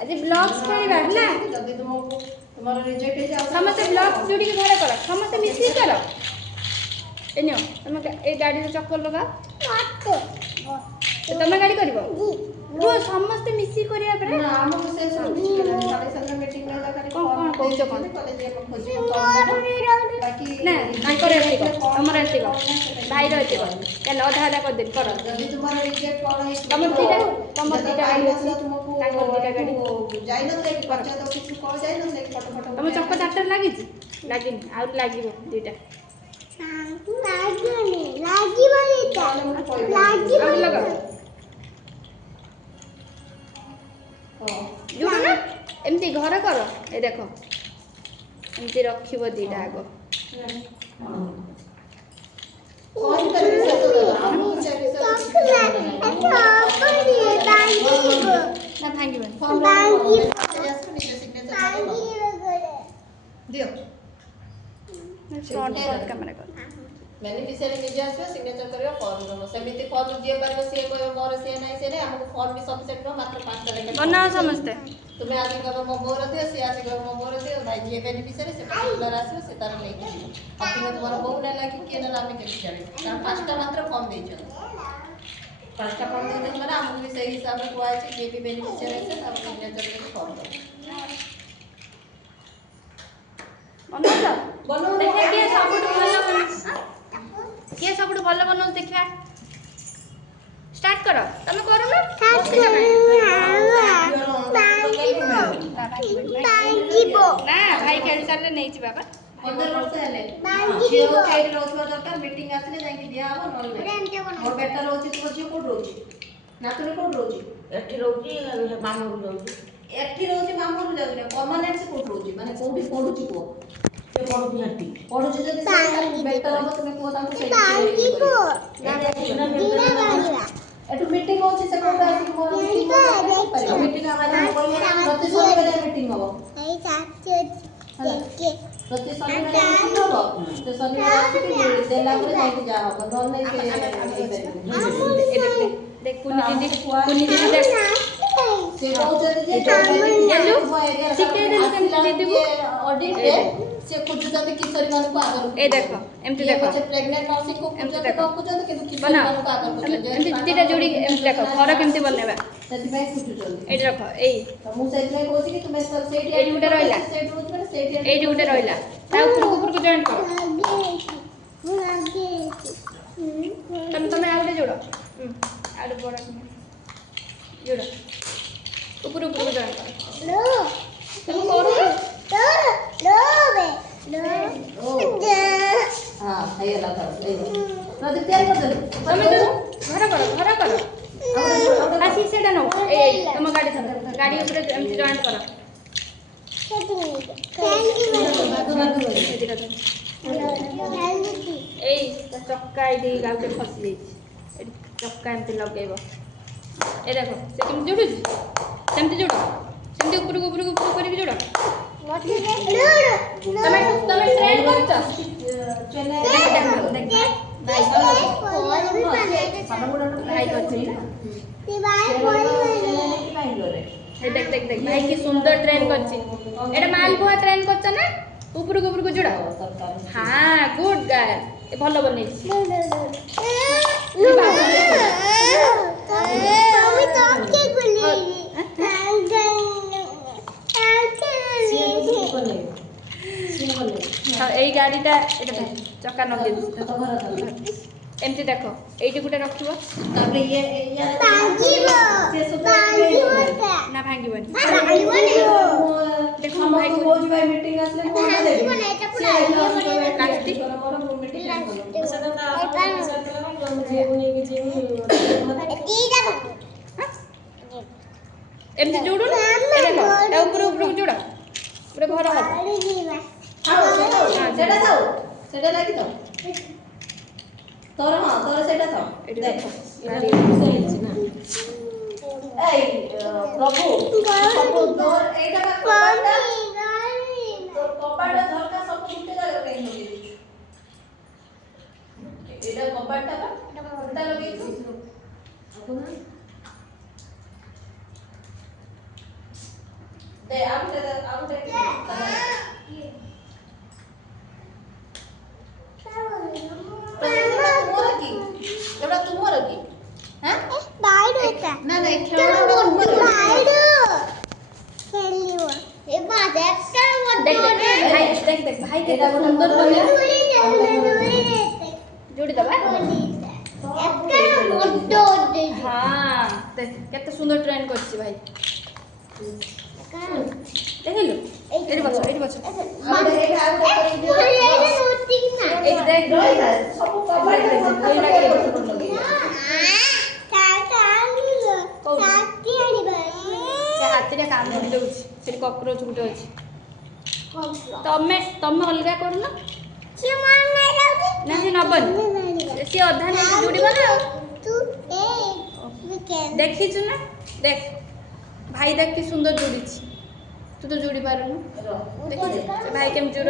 आज ब्लॉक्स खेलबा ना जदी तुमको तुम्हारा रिजेक्ट हे जाओ समस्त ब्लॉक्स जोड़ी के घर कर समस्त मिसी कर एनियो तुम ए गाड़ी रे चक्कर लगा तुम गाड़ी करबो रो समस्त मिसी करिया पर ना हमको से साढ़े 7 मीटिंग में जा कर कौन कहउछ कौन कॉलेज में खोजियो कॉल बाकी ना तांकर आसीबो हमर आसीबो भाई रो आसीबो चल आधा आधा कर दे कर जदी तुम्हारा रिजेक्ट कॉल है तुम दीटा गाड़ी अछि तुमको तांकर दीटा गाड़ी जाई न ले बच्चा तो किछु कॉल जाई न ले फटाफट तुम चक्क चार्टर लागि लागिन आउ लागिबो दीटा लगा जोड़ ना एमती घर कर ए देखो एमती रखिबो दीटा आगो कौन कर हमको चाहिए ना भांगिबो दियो फ्रंट कैमरा कर बेनिफिशियरी निजे आसो सिग्नेचर करियो फॉर्म दो सेमिति फॉर्म दिए परबो से कोइ मोर से नै से नै हमको फॉर्म भी सब्जेक्ट रो मात्र 5 टा लेके बनाओ समझते तुम्हें आज कब मो बोर दियो से आज कब मो बोर दियो भाई जे बेनिफिशियरी से पर्टिकुलर आसो से तार नै के अब तुम्हें तुम्हारा बहु नै लागी के ना हमें के जाने कारण 5 टा मात्र फॉर्म दे छ 5 टा फॉर्म दे माने हमको भी सही हिसाब से कोआ छै जे भी बेनिफिशियरी से अब सिग्नेचर के फॉर्म दो बनो देखा के सबुठ भलो के सबुठ भलो बनो देखा स्टार्ट करो तुम करो ना ना भाई खेल सारे नहीं छी बाबा 15 वर्ष हेले जियो साइड रोजवा दरकार मीटिंग आसले जाई कि दिया हो नॉल मोर बेटा रोची तो जियो कोड रोची नातुनी कोड रोची एठी रोची मामू रोची एठी रोची मामू जाउनी परमानेंट से कोड रोची माने कोठी पढुची को से पढुची हटी पढुची जदी से बेटा हम तुमे को तांको एटु मीटिंग होची से कोड आसी मोर मीटिंग हमारा प्रति शनिवार मीटिंग हो प्रति शनिवार मीटिंग हो तो शनिवार आसी देला पर जाई जा हो नॉन नहीं देख कुनी दीदी देख से कहउछथि जे सिक्के दे दीदी को ऑडिट रे से खुजुछथि किशोरी मान को आगर ए देखो एमती देखो से प्रेग्नेंट नर्सिंग को खुजुछथि को खुजुछथि किंतु किशोरी बना मान को आगर खुजुछथि एमती दीटा जोड़ी एमती देखो घर केमती बनेबा सेति भाई खुजुछथि एटी रखो एई तो मु सेति भाई कहउछि कि तुमे सब सेठी एटी गुटे रहला सेठी रोज पर सेठी एटी गुटे रहला ता ऊपर को जॉइन करो तुम आउटे जोड़ो आड़ बड़ा जोड़ो ऊपर को जॉइन करो तुम करो हां हैला था प्रदीप तैयार कर दे तुम तो घर करो आसी सेटा नो ए तुम गाड़ी ऊपर एमती जॉइन करो ए चक्का एडी गाउटे फसी जाई चक्का एमती लगेबो ए देखो से तुम जोड़ू सेमती जोड़ो सेमती ऊपर करी जोड़ो तुम ट्रेन करछ चेन्नई देख भाई करछ देख देख देख भाई की सुंदर ट्रेन करछ एटा मालपुआ ट्रेन करछ ना ऊपर को जोड़ा हां गुड गाय ए भलो बनै এই গাড়িটা এটা চক্কা নগে এমতি দেখো এইটি গুটে রাখছিব তারপরে ইয়ে না ভাঙিবনি দেখো ভাই কোজ ভাই মিটিং আসলে কোন দেবে এটা পুরো কাটতি মিটিং এমতি जोड़ो ना ए देखो ता ऊपर जोड़ो पूरे घर हो সেটা দাও সেটা লাগি দাও তোর হ্যাঁ তোর সেটা দাও দেখো গাড়ি না এই প্রভু সব তোর এইটা কপাটা তোর কপাটা ঝরকা সব উঠে জায়গা কেন লগে দিছ এটা কপাটা উল্টা লগে দিছ ଦେ ଆଉ ଗୋଟେ ତୁମର କି ଏଗୁଡ଼ା ତୁମର କି ନା ନା ଏ ଖେଳଣା ତୁମର देख भाई के सुंदर बने जोड़ी दबा हाँ देख केते सुंदर ट्रेन करछि भाई देखिलु एडी बस ଆଉ ଗୋଟେ ए देख ସବୁ କବାଟ से हाथीरे काम कर दउछि से कॉकरोच गुटे अछि तमे अलगा करूना ना से नबन से अधा ने जोड़ी बना देखी छु ना देख भाई देख की सुंदर जोड़ी छी तू तो जोड़ी पारनु देखी से भाई केम जोड़